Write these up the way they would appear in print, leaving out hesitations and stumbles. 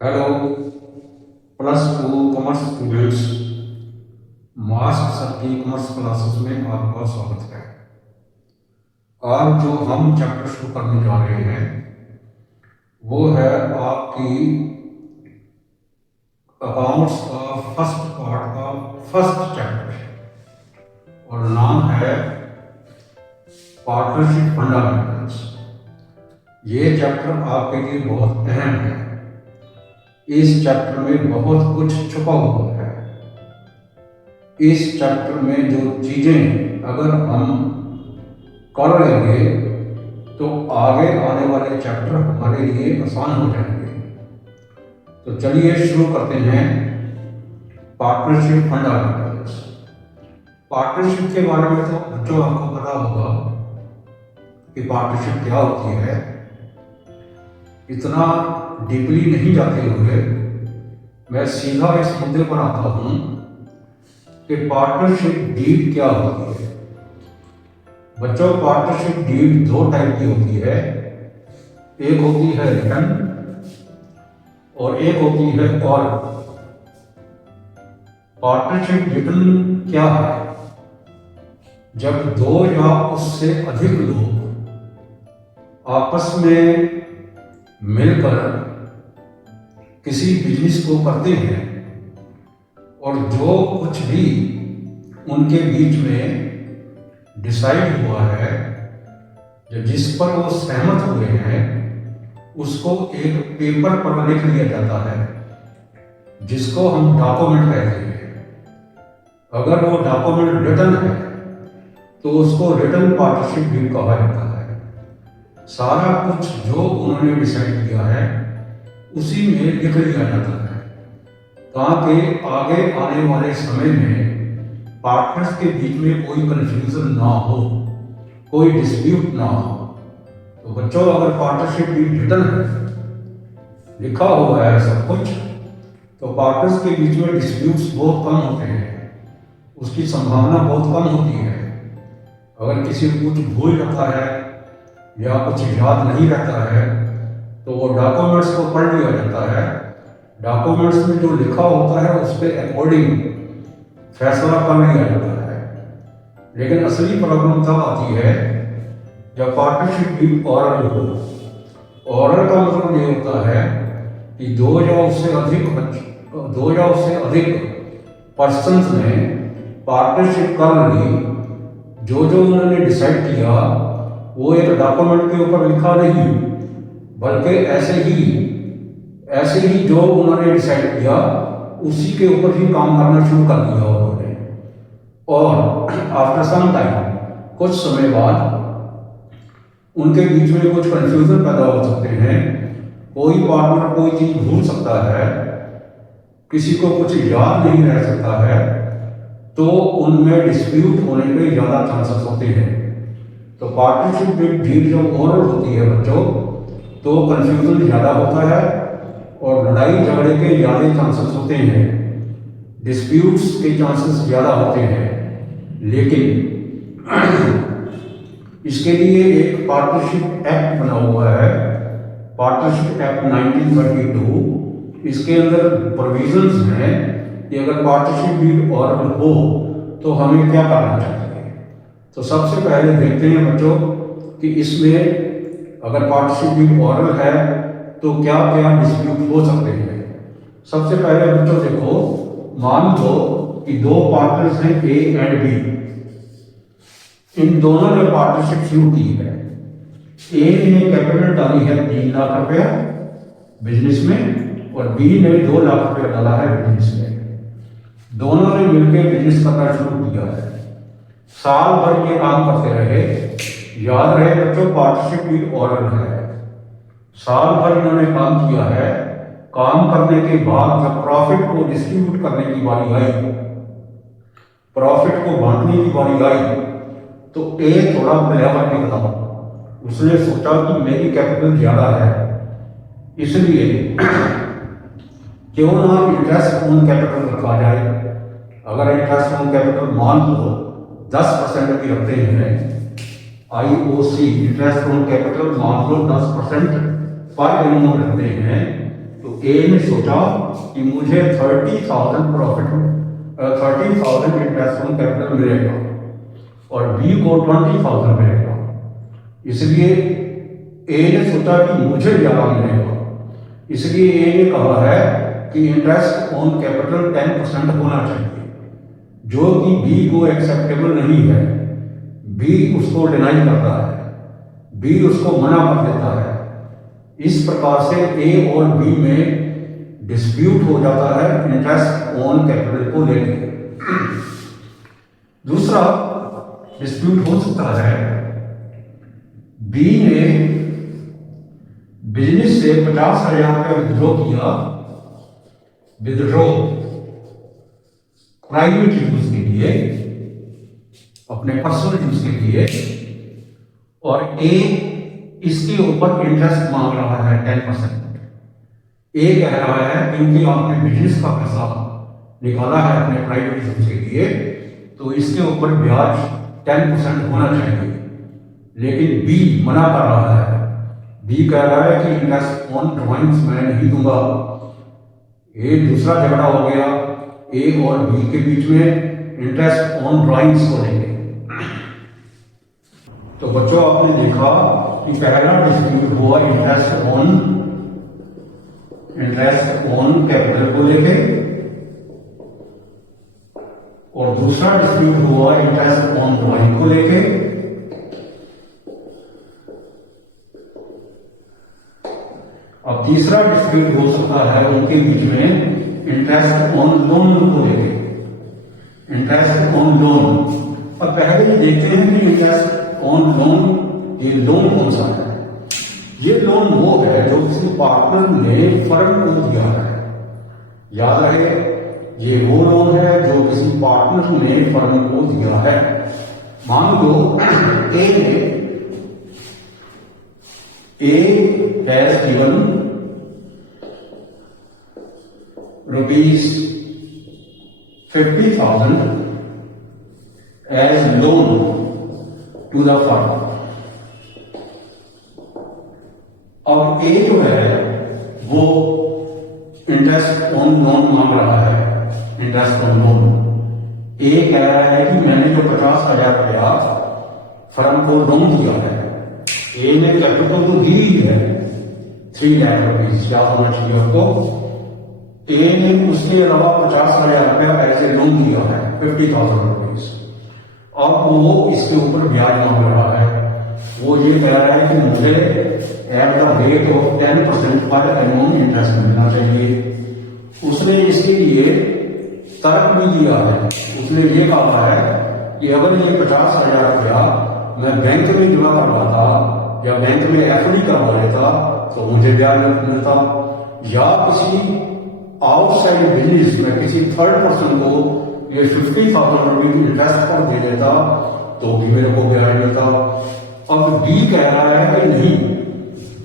Hello +2 commerce students. Mask sir की commerce classes में आपका स्वागत है। आज जो हम चैप्टर शुरू करने जा रहे हैं वो है आपकी अकाउंट्स का फर्स्ट पार्ट का फर्स्ट चैप्टर और नाम है पार्टनरशिप फंडामेंटल्स। ये चैप्टर आपके लिए बहुत अहम है। इस चैप्टर में बहुत कुछ छुपा हुआ है। इस चैप्टर में जो चीज़ें अगर हम कर लेंगे तो आगे आने वाले चैप्टर हमारे लिए आसान हो जाएंगे। तो चलिए शुरू करते हैं पार्टनरशिप फंडामेंटल्स। पार्टनरशिप के बारे में तो बच्चों आपको पता होगा कि पार्टनरशिप क्या होती है। इतना डीपली नहीं जाते हुए मैं सीधा इस मुद्दे पर आता हूं कि पार्टनरशिप डीड क्या होती है। बच्चों, पार्टनरशिप डीड दो टाइप की होती है। एक होती है रिटर्न और एक होती है ऑरल। पार्टनरशिप रिटर्न क्या है? जब दो या उससे अधिक लोग आपस में मिलकर किसी बिजनेस को करते हैं और जो कुछ भी उनके बीच में डिसाइड हुआ है, जिस पर वो सहमत हुए हैं, उसको एक पेपर पर लिख लिया जाता है जिसको हम डॉक्यूमेंट कहते हैं। अगर वो डॉक्यूमेंट रिटन है तो उसको रिटन पार्टनरशिप डीड कहा जाता है। सारा कुछ जो उन्होंने डिसाइड किया है उसी में लिख लिया जाता है ताकि आगे आने वाले समय में पार्टनर्स के बीच में कोई कंफ्यूजन ना हो, कोई डिस्प्यूट ना हो। तो बच्चों, अगर पार्टनरशिप डीड रिटन है, लिखा हुआ है सब कुछ, तो पार्टनर्स के बीच में डिस्प्यूट्स बहुत कम होते हैं, उसकी संभावना बहुत कम होती है। अगर किसी को कुछ भूल जाता है या कुछ याद नहीं रहता है तो वो डॉक्यूमेंट्स को पढ़ लिया जाता है। डॉक्यूमेंट्स में जो लिखा होता है उस पर अकॉर्डिंग फैसला कर लिया जाता है। लेकिन असली प्रॉब्लम तब आती है जब पार्टनरशिप डीड ऑरल हो। ऑरल का मतलब ये होता है कि दो या उससे अधिक पर्सन्स ने पार्टनरशिप कर ली। जो उन्होंने डिसाइड किया वो एक डॉक्यूमेंट के ऊपर लिखा नहीं, बल्कि ऐसे ही जो उन्होंने डिसाइड किया उसी के ऊपर ही काम करना शुरू कर दिया उन्होंने। और आफ्टर सम टाइम, कुछ समय बाद उनके बीच में कुछ कंफ्यूजन पैदा हो सकते हैं। कोई पार्टनर कोई चीज भूल सकता है, किसी को कुछ याद नहीं रह सकता है, तो उनमें डिस्प्यूट होने के ज़्यादा चांसेस होते हैं। तो पार्टनरशिप डीड जब ओरल होती है बच्चों, तो कंफ्यूजन ज़्यादा होता है और लड़ाई झगड़े के ज़्यादा चांसेस होते हैं, डिस्प्यूट्स के चांसेस ज़्यादा होते हैं। लेकिन इसके लिए एक पार्टनरशिप एक्ट बना हुआ है, पार्टनरशिप एक्ट 1932। इसके अंदर प्रोविजंस हैं कि अगर पार्टनरशिप डीड ऑरल हो तो हमें क्या करना चाहिए। तो सबसे पहले देखते हैं बच्चों कि इसमें अगर पार्टनरशिप डीड ऑरल है तो क्या क्या डिस्प्यूट हो सकते हैं। सबसे पहले बच्चों देखो, मान लो कि दो पार्टनर्स हैं ए एंड बी। इन दोनों ने पार्टनरशिप शुरू की है। ए ने कैपिटल डाली है 3 लाख रुपया बिजनेस में और बी ने 2 लाख रुपया डाला है बिजनेस में। दोनों ने मिलकर बिजनेस करना शुरू किया है। साल भर ये काम करते रहे। याद रहे बच्चों, पार्टनरशिप डीड ऑरल है। साल भर इन्होंने काम किया है। काम करने के बाद जब प्रॉफिट को डिस्ट्रीब्यूट करने की बारी आई, प्रॉफिट को बांटने की बारी आई, तो ए थोड़ा क्लेवर निकला। उसने सोचा कि मेरी कैपिटल ज्यादा है, इसलिए क्यों ना इंटरेस्ट ऑन कैपिटल रखा जाए। अगर इंटरेस्ट ऑन कैपिटल मान लो 10% की रखते हैं, IOC इंटरेस्ट ऑन कैपिटल मान लो 10% पर एनुअल रखते हैं, तो ए ने सोचा कि मुझे 30,000 प्रॉफिट 30,000 इंटरेस्ट ऑन कैपिटल मिलेगा और बी को 20,000 मिलेगा, इसलिए ए ने सोचा कि मुझे ज़्यादा मिलेगा, इसलिए ए ने कहा है कि इंटरेस्ट ऑन कैपिटल 10% होना चाहिए, जो कि बी को एक्सेप्टेबल नहीं है। बी उसको डिनाई करता है, बी उसको मना कर देता है। इस प्रकार से ए और बी में डिस्प्यूट हो जाता है इंटरेस्ट ऑन कैपिटल को लेकर। दूसरा डिस्प्यूट हो सकता है, बी ने बिजनेस से 50,000 रुपया विड्रॉ किया, विड्रॉ प्राइवेट यूज के लिए, अपने पर्सनल यूज के लिए, और ए इसके ऊपर इंटरेस्ट मांग रहा है 10%। ए कह रहा है क्योंकि आपने बिजनेस का पैसा निकाला है अपने प्राइवेट यूज के लिए, तो इसके ऊपर ब्याज 10% होना चाहिए, लेकिन बी मना कर रहा है। बी कह रहा है कि इंटरेस्ट ऑन ड्राइंग्स मैं नहीं दूंगा। ये दूसरा झगड़ा हो गया ए और बी के बीच में इंटरेस्ट ऑन ड्राइंग्स को लेकर। तो बच्चों आपने देखा कि पहला डिस्प्यूट हुआ इंटरेस्ट ऑन कैपिटल को लेके, और दूसरा डिस्प्यूट हुआ इंटरेस्ट ऑन ड्राइंग को लेके। अब तीसरा डिस्प्यूट हो सकता है उनके बीच में इंटरेस्ट ऑन लोन को लेके, इंटरेस्ट ऑन लोन। अब पहले देखते हैं कि इंटरेस्ट ऑन लोन, ये लोन कौन सा है? ये लोन वो है जो किसी पार्टनर ने फर्म को दिया है। याद रहे, ये वो लोन है जो किसी पार्टनर ने फर्म को दिया है। मान लो A has given ₹50,000 as loan to the firm. अब ए जो है वो इंटरेस्ट ऑन लोन मांग रहा है, इंटरेस्ट ऑन लोन। ए कह रहा है कि मैंने जो 50,000 रुपया फर्म को लोन दिया है, ए ने कैपिटल तो दी ही है 3 लाख रुपीज, याद होना चाहिए आपको। ए ने उसके अलावा 50,000 रुपया ऐसे लोन दिया है, 50,000 रुपीज। अब वो इसके ऊपर ब्याज मांग रहा है। वो ये कह रहा है कि मुझे एट द रेट ऑफ 10% पर एनुअल इंटरेस्ट मिलना चाहिए। उसने इसके लिए तर्क भी दिया है। उसने ये कहा है कि अगर ये 50,000 रुपया मैं बैंक में जमा करवाता या बैंक में एफडी करवा लेता तो मुझे ब्याज मिलता, या किसी आउटसाइड बिजनेस में किसी थर्ड पर्सन को ये 50,000 रुपये इंटरेस्ट पर दे देता तो भी मेरे को ब्याज मिलता। अब बी कह रहा है कि नहीं,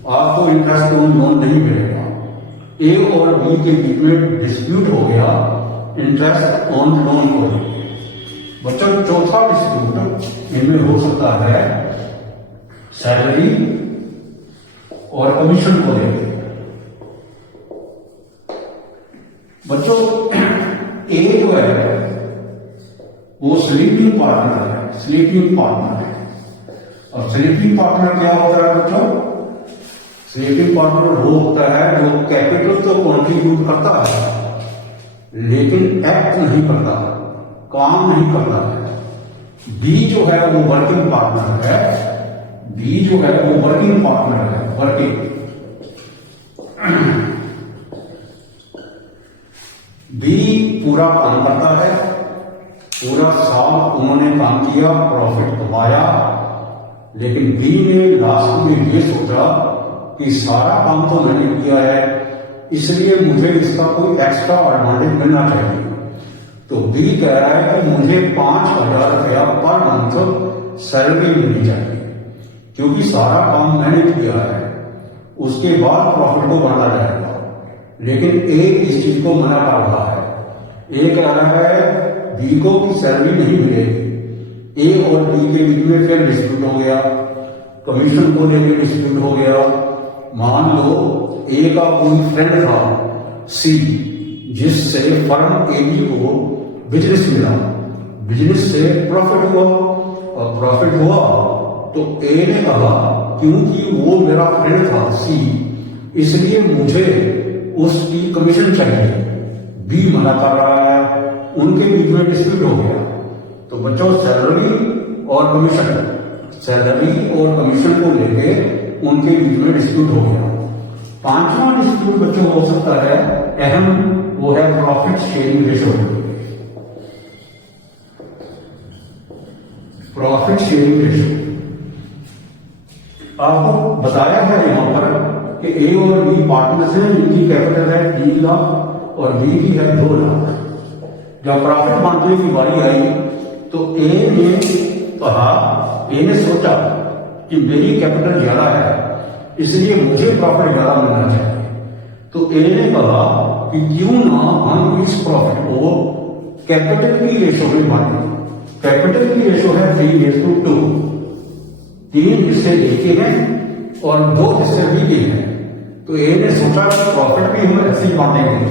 आपको इंटरेस्ट ऑन लोन नहीं मिलेगा। ए और बी के बीच में डिस्प्यूट हो गया इंटरेस्ट ऑन लोन को। बच्चों चौथा डिस्प्यूट इनमें हो सकता है सैलरी और कमीशन को लेकर। बच्चों ए जो है वो स्लीपिंग पार्टनर है, स्लीपिंग पार्टनर है। और स्लीपिंग पार्टनर क्या होता है बच्चों? स्लीपिंग पार्टनर वो होता है जो कैपिटल तो कॉन्ट्रीब्यूट करता है लेकिन एक्ट नहीं करता, काम नहीं करता है। बी जो है वो वर्किंग पार्टनर है, बी जो है वो वर्किंग पार्टनर है, वर्किंग। बी पूरा काम करता है, पूरा साल उन्होंने काम किया, प्रॉफिट कमाया, लेकिन बी ने लास्ट में ये सोचा कि सारा काम तो मैंने किया है, इसलिए मुझे इसका कोई एक्स्ट्रा एडवांटेज मिलना चाहिए। तो बी कह रहा है कि मुझे 5,000 रुपया पर मंथ सैलरी मिलनी चाहिए, क्योंकि सारा काम मैंने किया है, उसके बाद प्रॉफिट को बढ़ा जाएगा। लेकिन ए इस चीज को मना कर रहा है। ए कह रहा है बी को की सैलरी नहीं मिलेगी। ए और बी के बीच में फिर डिस्प्यूट हो गया, कमीशन को लेकर डिस्प्यूट हो गया। मान लो ए का कोई फ्रेंड था सी, जिससे फर्म ए बी को बिजनेस मिला, बिजनेस से प्रॉफिट हुआ, और प्रॉफिट हुआ तो ए ने कहा क्योंकि वो मेरा फ्रेंड था सी, इसलिए मुझे उसकी कमीशन चाहिए। बी मना कर रहा है, उनके बीच में डिस्प्यूट हो गया। तो बच्चों सैलरी और कमीशन, सैलरी और कमीशन को लेके उनके बीच में डिस्प्यूट हो गया। पांचवा डिस्प्यूट बच्चों हो सकता है अहम, वो है profit sharing ratio. Profit sharing ratio आपको बताया है यहां पर कि ए और बी पार्टनर्स हैं, इनकी कैपिटल है 3 लाख और बी की है 2 लाख। जब प्रॉफिट बांटने की बारी आई तो ए ने कहा, ए ने सोचा कि मेरी कैपिटल ज्यादा है इसलिए मुझे प्रॉफिट ज्यादा मिलना चाहिए। तो ए ने कहा कि क्यों ना हम इस प्रॉफिट को कैपिटल की रेशो में बांटें। कैपिटल की रेशो है 3:2, 3 हिस्से ए के हैं और 2 हिस्से बी के हैं। तो ए ने सोचा कि प्रॉफिट भी हम ऐसे ही बांटेंगे,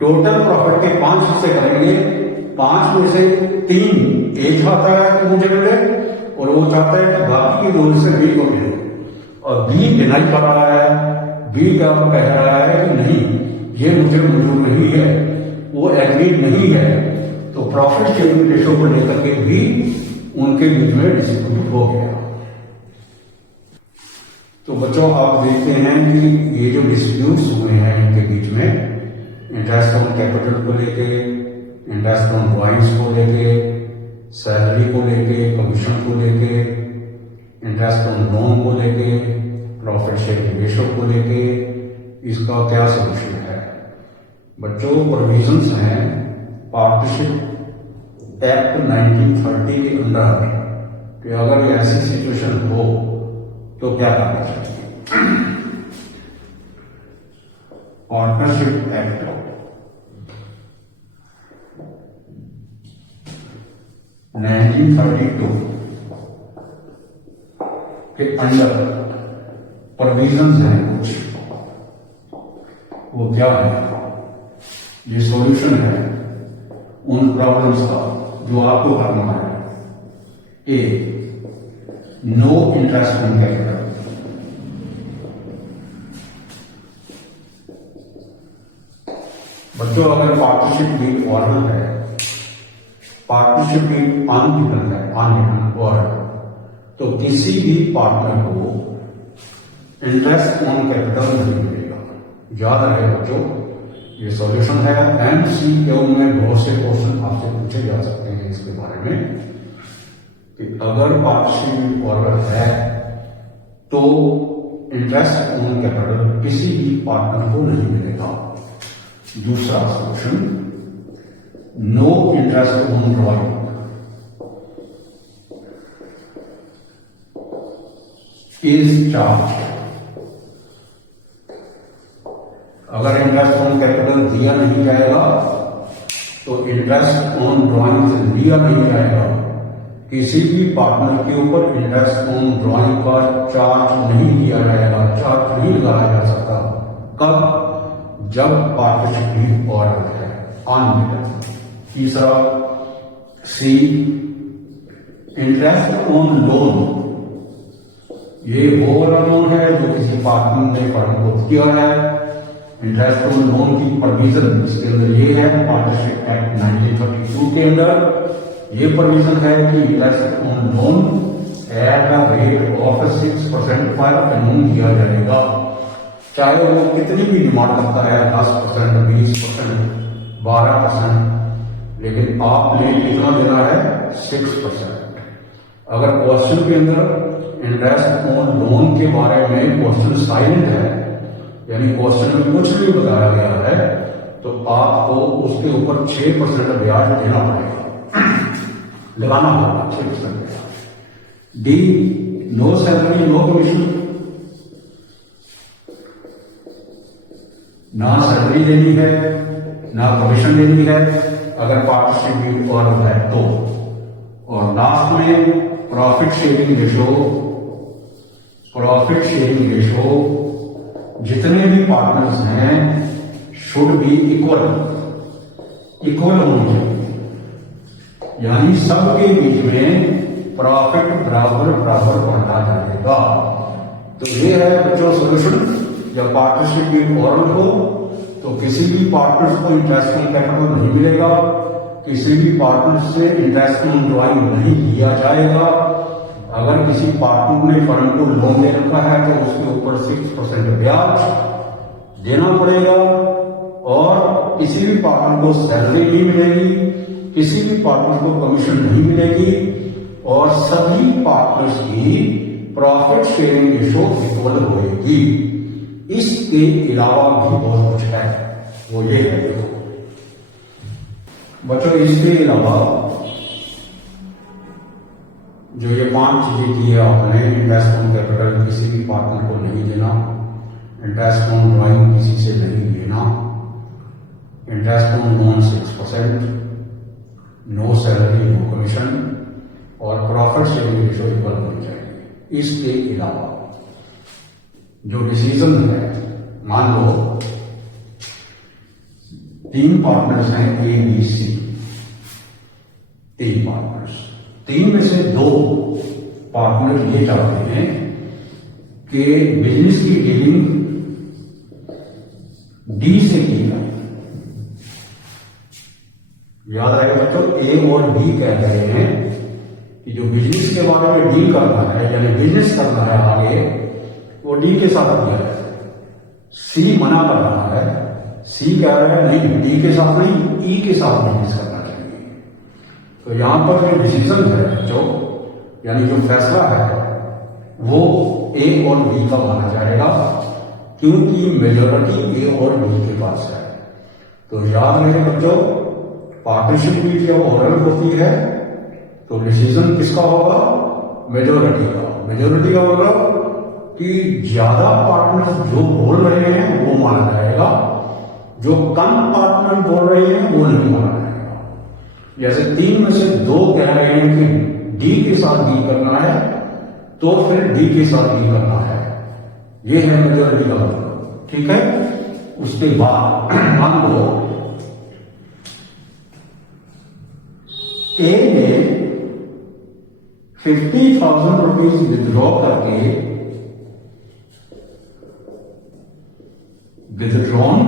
टोटल प्रॉफिट के 5 हिस्से करेंगे, 5 में से 3 ए चाहता है कि मुझे मिले और वो चाहता है कि बाकी के 2 हिस्से बी को मिले। और बी डिनाई कर रहा है, बी का कह रहा है कि नहीं ये मुझे मंजूर नहीं है, वो एग्रीड नहीं है। तो प्रॉफिट शेयरिंग रेशो को लेकर के भी उनके बीच में डिस्प्यूट हो गया। तो बच्चों आप देखते हैं कि ये जो डिस्प्यूट्स हुए हैं इनके बीच में, इंटरेस्ट ऑन कैपिटल को लेके, इंटरेस्ट ऑन ड्रॉइंग्स को लेके, सैलरी को लेके, कमीशन को लेके, इंटरेस्ट ऑन लोन को लेके, प्रॉफिट शेयरिंग रेशो को लेके, इसका क्या सोल्यूशन है। बच्चों प्रोविजंस हैं पार्टनरशिप एक्ट 1930 के अंडर कि अगर ऐसी सिचुएशन हो तो क्या करना चाहिए। पार्टनरशिप एक्ट 1932 के अंडर प्रोविजंस हैं कुछ, वो क्या है, ये सॉल्यूशन है उन प्रॉब्लम्स का जो आपको करना है। ए, नो इंटरेस्ट ऑन कैपिटल। बच्चों अगर पार्टनरशिप भी फॉर्मल है, पार्टनरशिप भी अनगिवन है, अनगिवन फॉर्मल, तो किसी भी पार्टनर को इंटरेस्ट ऑन कैपिटल नहीं मिलेगा। याद रहे बच्चों, ये सॉल्यूशन है। एमसीक्यू में बहुत से क्वेश्चन आपसे पूछे जा सकते हैं इसके बारे में कि अगर पार्टनरशिप फॉर्मल है तो इंटरेस्ट ऑन कैपिटल किसी भी पार्टनर को नहीं मिलेगा। दूसरा solution, no interest on drawing. Is charge, अगर इंटरेस्ट ऑन कैपिटल दिया नहीं जाएगा तो इंटरेस्ट ऑन ड्रॉइंग लिया नहीं जाएगा। किसी भी पार्टनर के ऊपर इंटरेस्ट ऑन ड्रॉइंग का चार्ज नहीं लिया जाएगा, चार्ज नहीं लगाया जा सकता। कब? जब पार्टनरशिप भी फॉर्मल है, अनगिवन। तीसरा सी, इंटरेस्ट ऑन लोन। ये वो वाला लोन है जो किसी पार्टनर ने फर्म को किया है। इंटरेस्ट ऑन लोन की प्रोविजन इसके अंदर ये है, पार्टनरशिप एक्ट 1932 के अंदर ये प्रोविजन है कि interest on loan at the rate of 6% पर कानून किया जाएगा, चाहे वो कितनी भी डिमांड करता है, 10%, 20%, 12%, लेकिन आपने कितना देना है, 6%। अगर क्वेश्चन के अंदर इंटरेस्ट ऑन लोन के बारे में क्वेश्चन साइलेंट है, यानी क्वेश्चन में कुछ भी बताया गया है, तो आपको उसके ऊपर 6% ब्याज देना पड़ेगा, लगाना होगा 6% ब्याज। D, no salary no commission. ना सैलरी देनी है ना कमीशन देनी है अगर पार्टनरशिप भी फॉर्मल है तो। और लास्ट में profit sharing ratio. Profit sharing ratio जितने भी पार्टनर्स हैं शुड बी इक्वल होनी चाहिए, यानी सबके बीच में प्रॉफिट बराबर बढ़ना जाएगा। तो ये है बच्चों सोल्यूशन। जब पार्टनरशिप भी ओरल हो तो किसी भी पार्टनर को इंटरेस्ट ऑन कैपिटल नहीं मिलेगा, किसी भी पार्टनर से इंटरेस्ट ऑन ड्राइंग नहीं लिया जाएगा। अगर किसी पार्टनर ने फर्म को लोन दे रखा है तो उसके ऊपर 6% ब्याज देना पड़ेगा, और किसी भी पार्टनर को सैलरी नहीं मिलेगी, किसी भी पार्टनर को कमीशन नहीं मिलेगी, और सभी पार्टनर्स की प्रॉफिट शेयरिंग रेशो इक्वल होगी। इसके अलावा भी बहुत कुछ है, वो ये है बच्चों। इसके अलावा जो ये 5 चीजें की है आपने, इंटरेस्ट ऑन कैपिटल किसी भी पार्टनर को नहीं देना, इंटरेस्ट ऑन ड्राइंग किसी से नहीं लेना, interest on loan 6%, no salary no commission, और प्रॉफिट शेयरिंग रेशो इक्वल होनी चाहिए। इसके अलावा जो डिसीजन है, मान लो 3 पार्टनर्स हैं ए बी सी, 3 पार्टनर्स, 3 में से 2 पार्टनर ये चाहते हैं कि बिजनेस की डीलिंग डी से की जाए। याद रहे बच्चों, ए और बी कह रहे हैं कि जो बिजनेस के बारे में डील करना है, यानी बिजनेस करना है आगे, वो डी के साथ किया जाए। सी मना कर रहा है, सी कह रहा है नहीं, डी के साथ नहीं, ई के साथ बिजनेस करना चाहिए। तो यहां पर जो डिसीजन है जो, यानी जो फैसला है, वो ए और बी का माना जाएगा, क्योंकि मेजोरिटी ए और बी के पास है। तो याद रहे बच्चों, पार्टनरशिप भी जब ओरल होती है तो डिसीजन किसका होगा? मेजोरिटी का। मेजोरिटी का मतलब कि ज्यादा पार्टनर जो बोल रहे हैं वो माना जाएगा, जो कम पार्टनर बोल रहे हैं वो नहीं माना जाएगा। जैसे 3 में से 2 कह रहे हैं कि डी के साथ डील करना है, तो फिर डी के साथ डील करना है, ये है मेजोरिटी का मतलब। ठीक है। उसके बाद मान लो ए ने 50,000 रुपीज विथड्रॉ करके withdrawn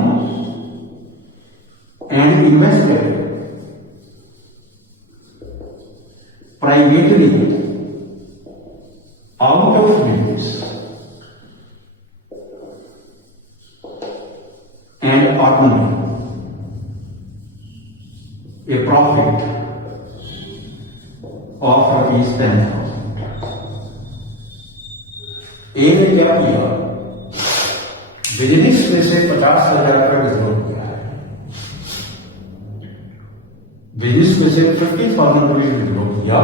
and invested privately out of business and earned a profit of ₹10,000. ए ने क्या किया? बिजनेस में से 50,000 रुपये विथड्रॉ किया है, बिजनेस में से 50,000 रुपये विथड्रॉ किया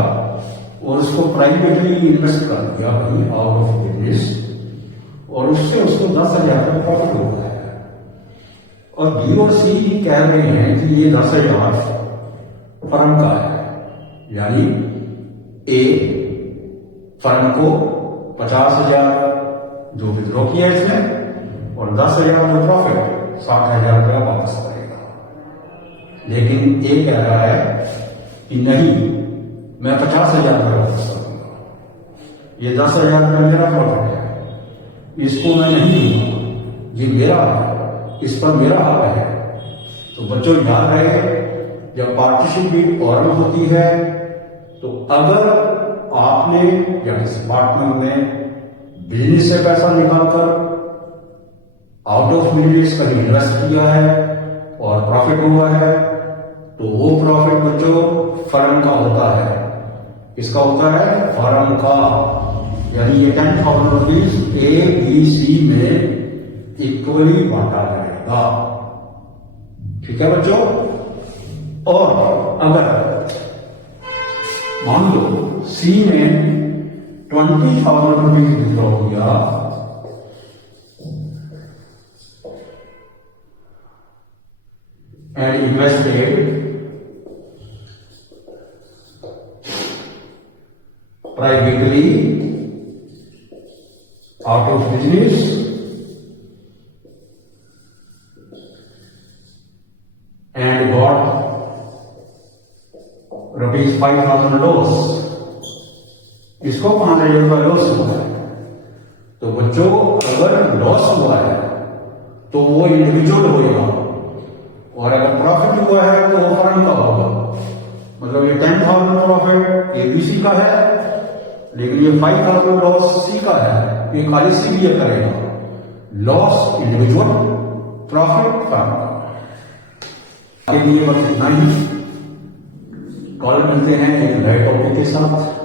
और उसको प्राइवेटली इन्वेस्ट कर दिया कहीं आउट ऑफ बिजनेस, और उससे उसको 10,000 रुपये प्रॉफिट हुआ है। और बी और सी कह रहे हैं कि ये 10,000 फर्म का है, यानी ए फर्म को 50,000 जो विथड्रॉ किया इसमें, और 10,000 जो प्रॉफिट 60,000 रुपया वापस करेगा। लेकिन ए कह रहा है कि नहीं, मैं 50,000 रुपया वापस करूंगा, ये 10,000 रुपया मेरा प्रॉफिट है, इसको मैं नहीं दूंगा, ये मेरा है, इस पर मेरा हक है। तो बच्चों याद रहे, जब पार्टनरशिप भी ओरल होती है तो अगर आपने या किसी पार्टनर ने बिजनेस से पैसा निकालकर आउट ऑफ बिजनेस कहीं इन्वेस्ट किया है और प्रॉफिट हुआ है, तो वो प्रॉफिट बच्चों फर्म का होता है। किसका होता है? फर्म का। यानी ये 10,000 रुपीज ए बी सी में इक्वली बांटा जाएगा। ठीक है बच्चों। और अगर मान लो सी ने 20,000 रुपीज विथड्रॉ किया and invested privately out of business and got ₹5,000 loss. इसको 5,000 रुपये लॉस हुआ है। तो बच्चों, अगर लॉस हुआ है तो वो इंडिविजुअल होगा, और अगर प्रॉफिट हुआ है तो वो फर्म का होगा। मतलब ये 10,000 प्रॉफिट एबीसी का है, लेकिन ये 5,000 लॉस सी का है, ये खाली सी भी करेगा। लॉस इंडिविजुअल, प्रॉफिट फर्म का। के लिए बस इतना ही। कल मिलते हैं एक नए टॉपिक के साथ।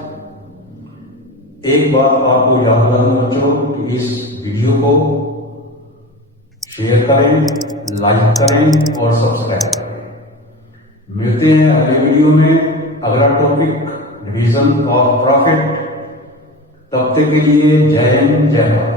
एक बात आपको याद रखना बच्चों कि इस वीडियो को शेयर करें, लाइक करें और सब्सक्राइब करें। मिलते हैं अगले वीडियो में अगला टॉपिक डिवीजन ऑफ प्रॉफिट। तब तक के लिए जय हिंद, जय भारत।